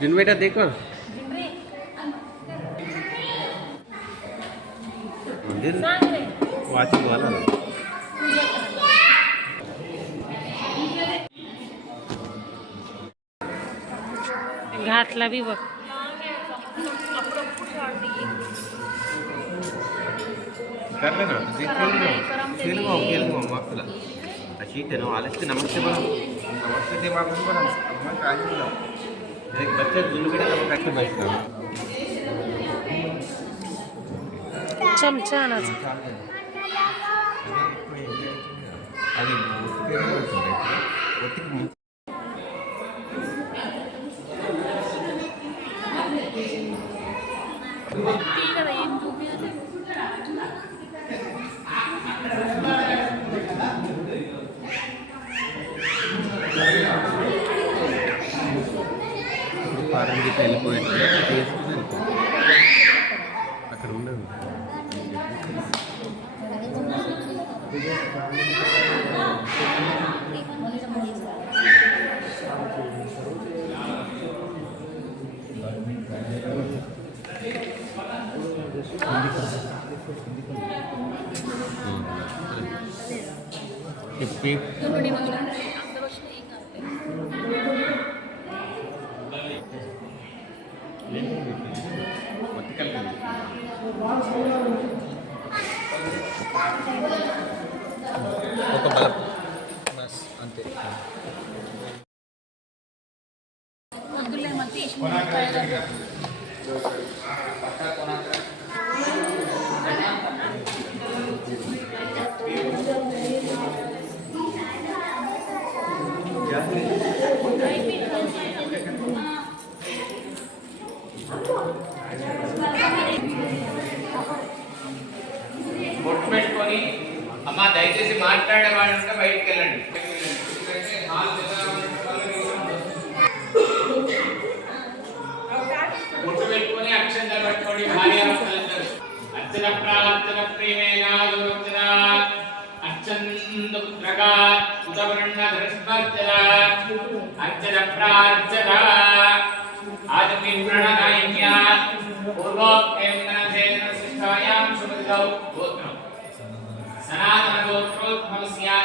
जिन बेटा देखो। मंदिर? वाचिंग वाला ना घाटला बी बघ. कर लेना मस्त अशी ते ना आलेच ते नमस्ते नमस्ते ते मग काय ಇದಕ್ಕೆ ಬಚ್ಚ ದುಲ್ಗಡೆ ನಮ್ಮ ಕಟ್ಟಿ ಬೇಕು ಚಮಚ ಅನ್ನ అది ఒత్తికి పారంగీత వెళ్ళిపోయింది. అక్కడ ఉండదు. చెప్పి.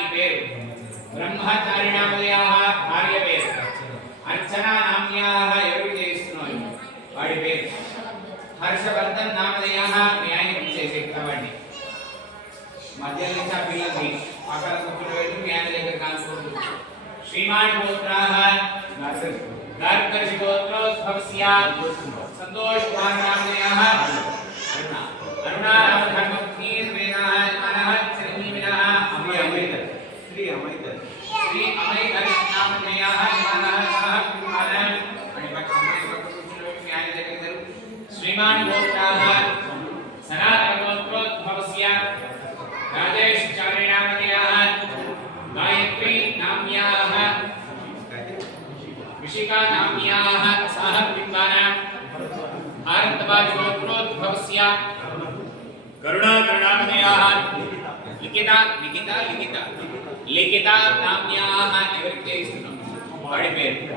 ఈ పేరు బ్రహ్మచారిణామలయాः భార్య పేరు అర్చన నామ్యాः ఎవరు చేస్తున్నాయి వాడి పేరు హర్షవర్ధన్ నామధేయాः న్యాయం చేసే వాడిని నుంచి ఆ పక్కన కూర్చుని దగ్గర శ్రీమాన్ గోత్రాహ संतोष कुमार नाम ने यहाँ अरुणा अरुणा राम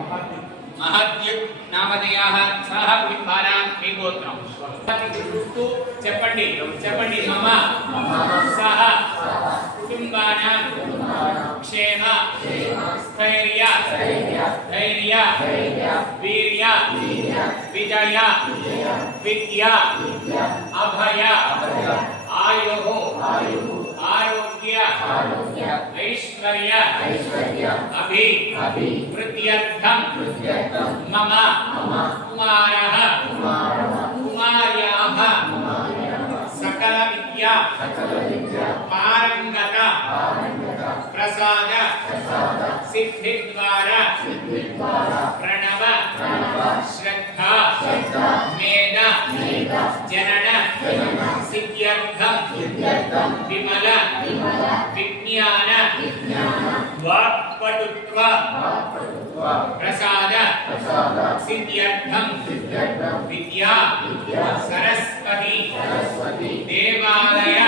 వాడి పేరు మహద్యుక్ నామధేయాः సహ బింబానాం మీ గోత్రం చూస్తూ చెప్పండి చెప్పండి మమ సహ కుటుంబానాం క్షేమ స్థైర్య ధైర్య వీర్య విజయ విద్య అభయ ఆయు ఆరోగ్య ఐశ్వర్య అభి వృత్త్యర్థం మమ కుమారः కుమార్యాः సకల విద్యా పారంగత ప్రసాద ప్రసాద. సిద్ధ్యర్థం. విద్యా. సరస్వతి. దేవాలయ.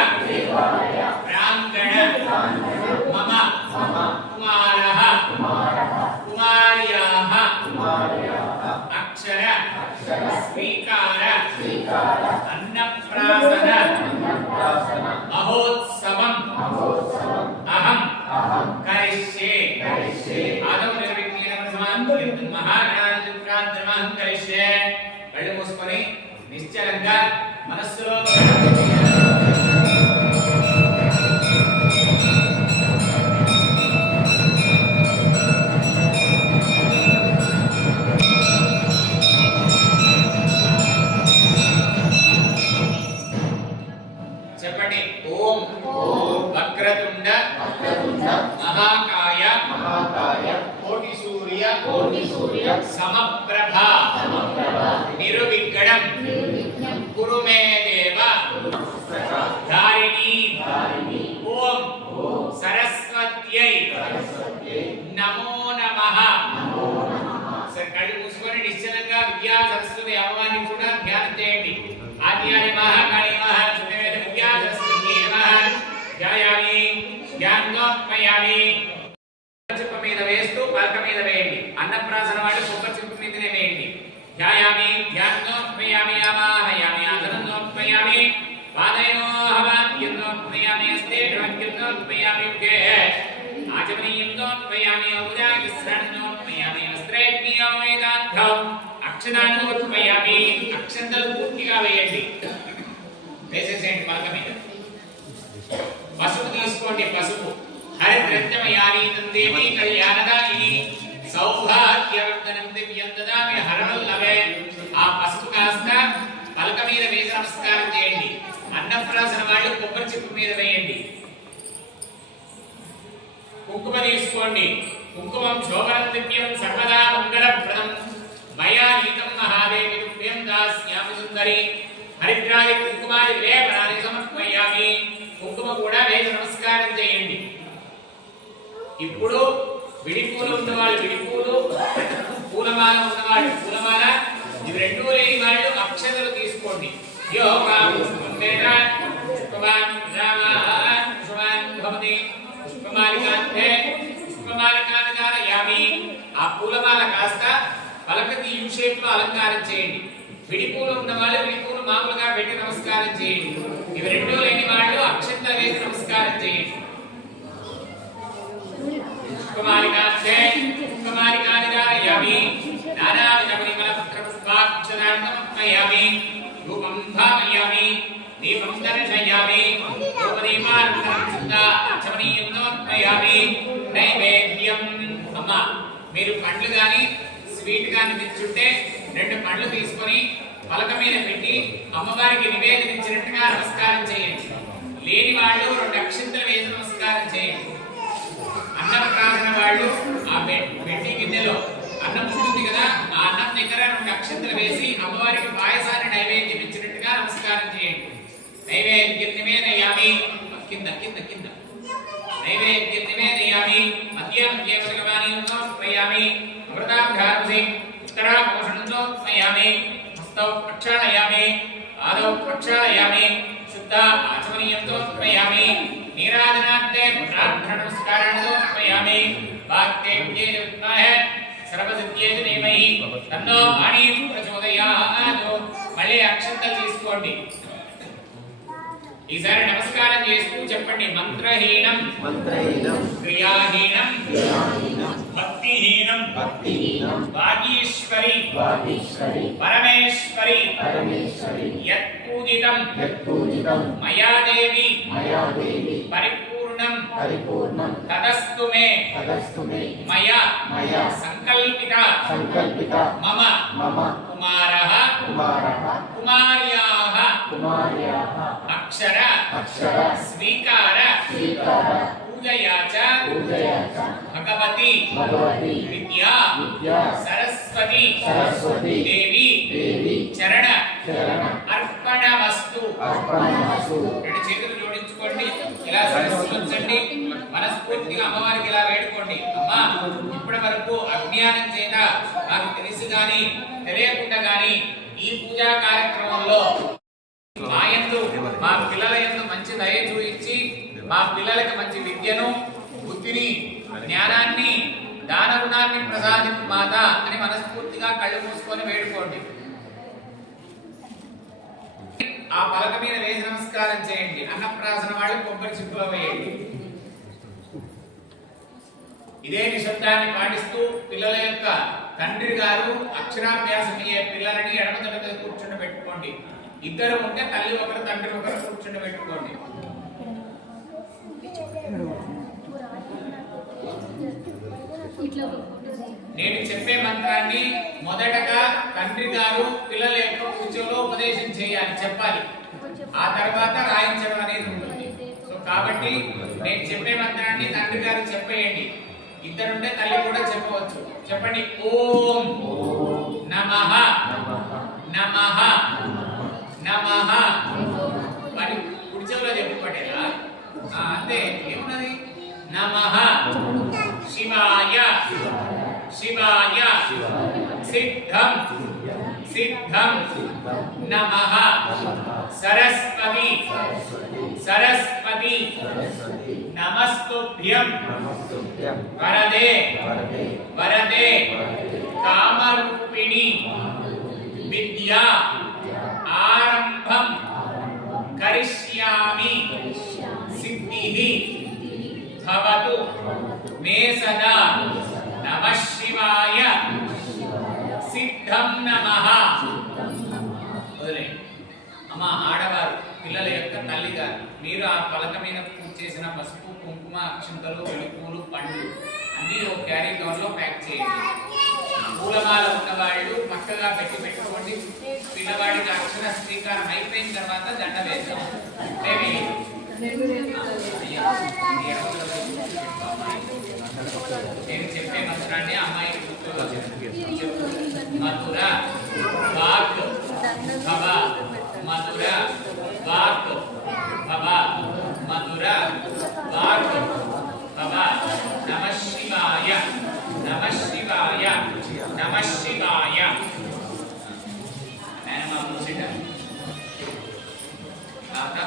చెప్పండి. ఓం. వక్రతుండ. మహాకాయ. కోటి సూర్య సమప్రభ. నిర్విఘ్నం. కురు మే దేవ ధారిణి ఓం సరస్వత్యై నమో నమః సరే కళ్ళు మూసుకొని నిశ్చలంగా విద్యా సరస్వతి అమ్మవారిని కూడా ధ్యానం చేయండి ఆద్యాయ మహాకాళి మహా సుమేధ విద్యా సరస్వతి నమః ధ్యాయామి ధ్యానోత్మయామి చిప్ప మీద వేస్తూ పలక మీద వేయండి అన్నప్రాసన వాళ్ళు కొబ్బరి చిప్ప మీదనే వేయండి. ధ్యాయామి ధ్యానోత్మయామి ఆవాహయామి ఆసనందోత్మయామి పాదయోహవాద్యందోత్మయామి అస్తే ధ్యాన్యందోత్మయామి ముఖే ఆచమనీయందోత్మయామి ఔదాగిస్రణోత్మయామి వస్త్రేజ్ఞీయోమేదార్థం అక్షరాన్నోత్మయామి అక్షంతలు పూర్తిగా వేయండి. వేసేసేయండి పలక మీద. పసుపు తీసుకోండి పసుపు. హరిద్రత్యమయాని తందేవి కళ్యాణదాయిని. సౌభాగ్యవర్ధనం దివ్యం దదామి హరవల్లవే ఆ పసుపు కాస్త పలక మీద వేసి నమస్కారం చేయండి. అన్నప్రాసన వాళ్ళు కొబ్బరి చిప్పు మీద వేయండి. కుంకుమ తీసుకోండి. కుంకుమం శోభనం దివ్యం సర్వదా మంగళప్రదం మయా నీతం మహాదేవి తుభ్యం దాస్యామి సుందరి. హరిద్రాది కుంకుమాది లేపనాది సమర్పయామి. కుంకుమ కూడా వేసి నమస్కారం చేయండి. ఇప్పుడు విడిపూలు ఉన్నవాళ్ళు విడిపూలు పూలమాల ఉన్నవాళ్ళు పూలమాల. ఇవి రెండు లేని వాళ్ళు అక్షతలు తీసుకోండి. యోగా పుష్పంతేన పుష్పవాన్ భవతి పుష్పమాలికాంతే పుష్పమాలికాన్ని ఆ పూలమాల కాస్త పలకకి యూ షేప్లో అలంకారం చేయండి. విడిపూలు ఉన్న వాళ్ళు విడిపూలు మామూలుగా పెట్టి నమస్కారం చేయండి. ఇవి రెండు లేని వాళ్ళు అక్షంత వేసి నమస్కారం చేయండి. కుమారికాంతే కుమారికాని నానావిధ పరిమళ పుత్ర పుష్పాక్షరార్థమయామి రూపం దీపం దర్శయామి. రూపదీపానంతరం నైవేద్యం. అమ్మ మీరు పండ్లు గాని స్వీట్ గాని తెచ్చుంటే రెండు పండ్లు తీసుకొని పలక మీద పెట్టి అమ్మవారికి నివేదించినట్టుగా నమస్కారం చేయండి. లేని వాళ్ళు రెండు అక్షింతలు వేసి నమస్కారం చేయండి. అన్నం ప్రాసన వాళ్ళు ఆ బె- వెండి గిన్నెలో అన్నం ఉంటుంది కదా ఆ అన్నం దగ్గర రెండు అక్షంతలు వేసి అమ్మవారికి పాయసాన్ని నైవేద్యం ఇచ్చినట్టుగా నమస్కారం చేయండి. నైవేద్యమే నివేదయామి కింద కింద కింద. నైవేద్యమే నివేదయామి మధ్యాహ్నం ఏ భగవానీయంతో సమర్పయామి అమృతాభ్యాసి ఉత్తరాభూషణంతో స్మయామి హస్తౌ ప్రక్షాళయామి ఆదౌ ప్రక్షాళయామి శుద్ధ ఆచమనీయంతో స్మయామి నీరాజనాంతే ప్రార్థన నమస్కారాలతో స్మయామి వాక్తేభ్యే విద్మహే సర్వసిద్ధ్యేతి ధీమహి తన్నో వాణి ప్రచోదయాత్ మళ్ళీ అక్షంతలు తీసుకోండి ఈసారి నమస్కారం చేస్తూ చెప్పండి. మంత్రహీనం. మంత్రహీనం. క్రియాహీనం. జ్ఞానహీనం భక్తిహీనం. భక్తిహీనం. వాగీశ్వరి వాగీశ్వరి పరమేశ్వరి. పరమేశ్వరి. యత్పూజితం. యత్పూజితం. మయా దేవి మయా దేవి పరిపూర్ణం. పరిపూర్ణం. తదస్తు మే. తదస్తు మే. మయా. మయా. సంకల్పిత. సంకల్పిత. మమ. మమ. కుమారః. కుమారः. కుమార్యాః. కుమార్యాः. అక్షర. అక్షర. స్వీకార. స్వీకార. పూజయా చ పూజయా చ భగవతి. భగవతి. విద్యా. విద్యా. సరస్వతి. సరస్వతి. దేవి. దేవి. చరణ. చరణ. అర్పణమస్తు. అర్పణమస్తు. రెండు చేతులు ఇలా సరస్వతించండి మనస్ఫూర్తిగా అమ్మవారికి ఇలా వేడుకోండి. అమ్మా ఇప్పటి వరకు అజ్ఞానం చేత నాకు తెలిసి గాని తెలియకుండా గాని ఈ పూజా కార్యక్రమంలో మా యందు మా పిల్లల ఎందు మంచి దయ చూపించి మా పిల్లలకి మంచి విద్యను బుద్ధిని జ్ఞానాన్ని దాన గుణాన్ని ప్రసాదింపు మాత అని మనస్ఫూర్తిగా కళ్ళు మూసుకొని వేడుకోండి. ఆ పలక మీద వేసి నమస్కారం చేయండి. అన్నప్రాసన వాళ్ళు కొబ్బరి చిక్కులో వేయండి. ఇదే నిశ్శబ్దాన్ని పాటిస్తూ పిల్లల యొక్క తండ్రి గారు అక్షరాభ్యాసం అయ్యే పిల్లలని ఎడమ తల కూర్చుని పెట్టుకోండి ఇద్దరు ఉంటే తల్లి ఒకరు తండ్రి ఒకరు కూర్చుని నేను చెప్పే మంత్రాన్ని మొదటగా తండ్రి గారు పిల్లల యొక్క కూర్చోలో ఉపదేశం చేయాలి చెప్పాలి. ఆ తర్వాత రాయించడం అనేది ఉంటుంది. సో కాబట్టి నేను చెప్పే మంత్రాన్ని తండ్రి గారు చెప్పేయండి. ఇద్దరుంటే తల్లి కూడా చెప్పవచ్చు. చెప్పండి ఓం నమ నమ నమ మరి కుడిచెవులో చెప్పబడేలా అంతే. ఏమున్నది? నమ శివాయ. శివాయ సిద్ధం సిద్ధం నమః సరస్వతి సరస్వతి నమస్తుభ్యం వరదే వరదే కామరూపిణి విద్యా ఆరంభం కరిష్యామి సిద్ధిః భవతు మే సదా నమః శివాయ. సిద్ధం నమ. అమ్మ ఆడవారు పిల్లల యొక్క తల్లి గారు మీరు ఆ పలక మీద పూజ చేసిన పసుపు కుంకుమ అక్షంతలు వెలుపులు పండ్లు అన్ని ఒక క్యారీ కవర్లో ప్యాక్ చేయండి. పూలమాల ఉన్న వాళ్ళు పక్కగా పెట్టి పెట్టుకోండి. పిల్లవాడికి అక్షర స్వీకారం అయిపోయిన తర్వాత దండ వేద్దాం దేవి అయ్యా, ఈ ఎడమ వైపు పెట్టు అమ్మాయి. నేను చెప్పే మంత్రాన్ని అమ్మాయి మధుర వాక్ భవ మధుర వాక్ భవ మధుర వాక్ భవ నమ శివాయ నమ శివాయ నమ శివాయ. మేనమా మూసిట తాత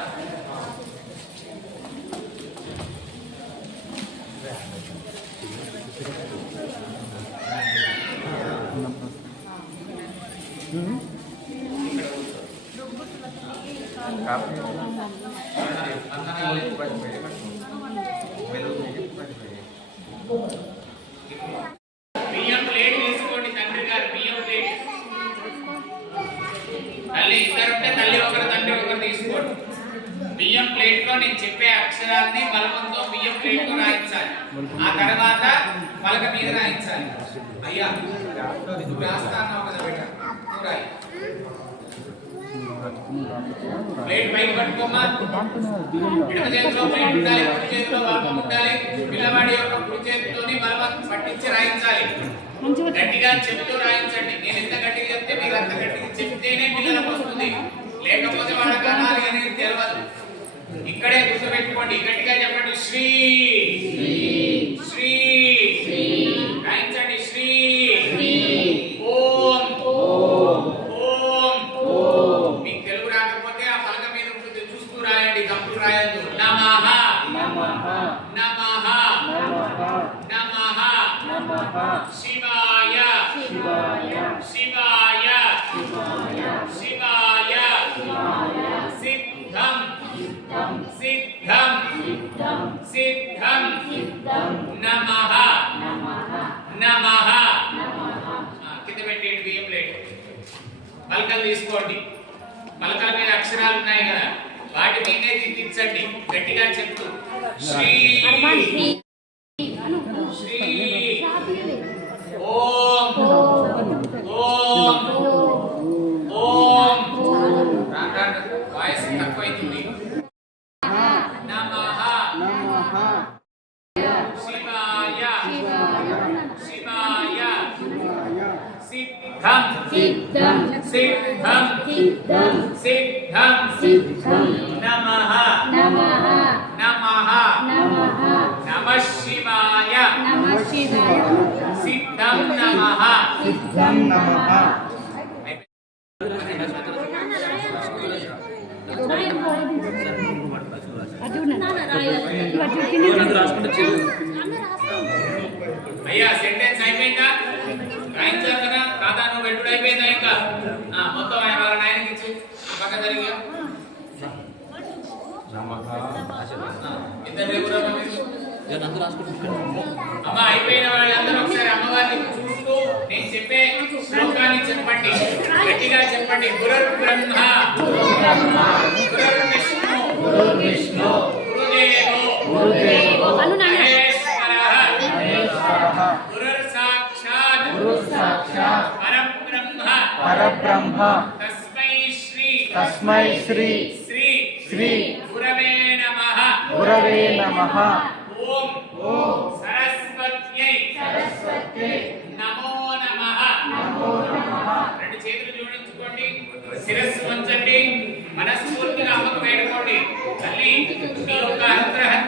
బియ్యం ప్లేట్ తీసుకోండి తండ్రి గారు బియ్యం ప్లేట్ తల్లి ఇద్దరుంటే తల్లి ఒకరు తండ్రి ఒకరు తీసుకోండి బియ్యం ప్లేట్లో నేను చెప్పే అక్షరాన్ని బలవంతో బియ్యం ప్లేట్లో రాయించాలి ఆ తర్వాత పలక మీద రాయించాలి అయ్యా నువ్వు రాస్తా అన్నావు కదా బిడ్డ నువ్వు రాయి ప్లేట్ పైకి పట్టుకోమా ఎడమ చేతిలో ప్లేట్ ఉండాలి కుడి చేతిలో బలపం ఉండాలి పిల్లవాడి యొక్క కుడి చేతితోని బలపం పట్టించి రాయించాలి గట్టిగా చెప్తూ రాయించండి నేను ఎంత గట్టిగా చెప్తే మీరు అంత గట్టిగా చెప్తేనే పిల్లలకు వస్తుంది లేకపోతే వాళ్ళ అనాలి అనేది తెలియదు ఇక్కడే గుర్తుపెట్టుకోండి గట్టిగా చెప్పండి శ్రీ రాయించండి శ్రీ ఓం ఓం మీకు తెలుగు రాకపోతే ఆ పలక మీద ఉంటుంది చూస్తూ రాయండి తప్పులు రాయద్దు నమః నమః నమః శివాయ శివాయ శివాయ సిద్ధం సిద్ధం సిద్ధం నమః నమః ఆ, కింద పెట్టేయండి బియ్యం ప్లేట్. పలకలు తీసుకోండి. పలకల మీద అక్షరాలు ఉన్నాయి కదా. వాటి మీదే దిద్దించండి గట్టిగా చెప్తూ. శ్రీ శ్రీ ఓం ఓం ఓం వాయిస్ తక్కువైతుంది నమః శివాయ శివాయ సిద్ధం సిద్ధం సిద్ధం సిద్ధం సిద్ధం సిద్ధం నమః నమః నమః నమః నమః శివాయ నమః శివాయ సిద్ధం నమః సిద్ధం నమః అయ్యా సెంటెన్స్ అయిపోయిందా? రాయించారు కదా తాత నువ్వు ఎప్పుడు అయిపోయిందా ఇంకా? మొత్తం ఆయన వాళ్ళ అయిపోయిన వాళ్ళందరూ ఒకసారి అమ్మవారిని నేను చెప్పే శ్లోకాన్ని చెప్పండి. గట్టిగా బ్రహ్మ గురర్ విష్ణు గురు విష్ణు గురుదేవ. గురు సాక్షాత్ పరబ్రహ్మ. పరబ్రహ్మ. తస్మై శ్రీ. శ్రీ. గురవే నమః. ఓం. ఓం. సరస్వత్యై. సరస్వతి నమో నమః. రెండు చేతులు జోడించుకోండి. శిరస్సు వంచండి. మనస్ఫూర్తిగా అమ్మకు వేడుకోండి. తల్లి మీ యొక్క అనుగ్రహం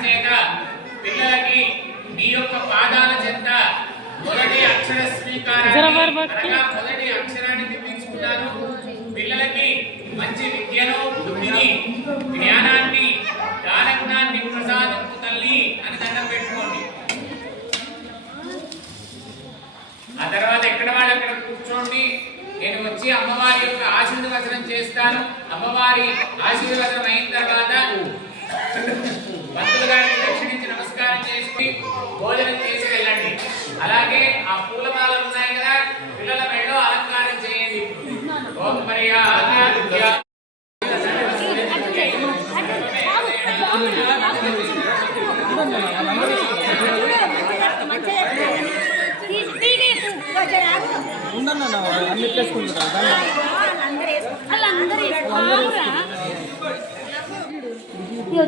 పిల్లలకి మీ యొక్క పాదాల చెంత మొదటి అక్షర. అనగా మొదటి అక్షరాన్ని దిద్దించుకున్నారు పిల్లలకి మంచి విద్యను బుద్ధిని జ్ఞానాన్ని దానజ్ఞాన్ని ప్రసాదింపు తల్లి అని దండం పెట్టుకోండి. ఆ తర్వాత ఎక్కడ వాళ్ళు అక్కడ కూర్చోండి? నేను వచ్చి అమ్మవారి యొక్క ఆశీర్వచనం చేస్తాను. అమ్మవారి ఆశీర్వచనం అయిన తర్వాత నమస్కారం చేసుకుని భోజనం చేసి వెళ్ళండి. అలాగే ఆ పూలమాలలు ఉన్నాయి కదా పిల్లల మెడలో అలంకారం చేయండి. ఓం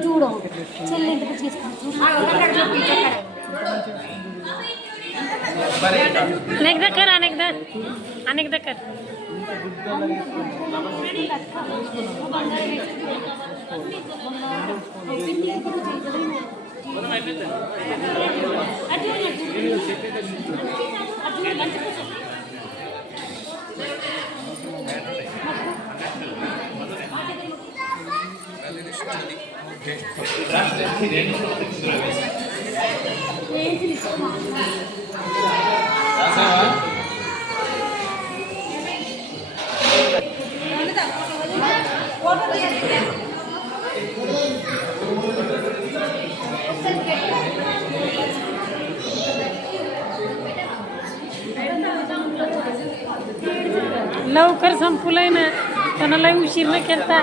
చూడు. చెల్లి ఇంటికి अनेकदा कर अनेकदा अनेकदा कर लवकर संपलंय ना त्यांना लय उशीर न केलता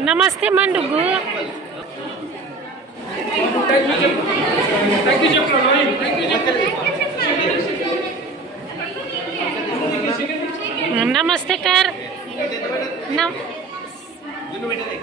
नमस्ते मंडुगू। नमस्ते कर। नम दुनू बेटा एक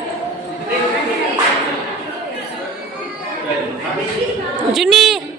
जुनी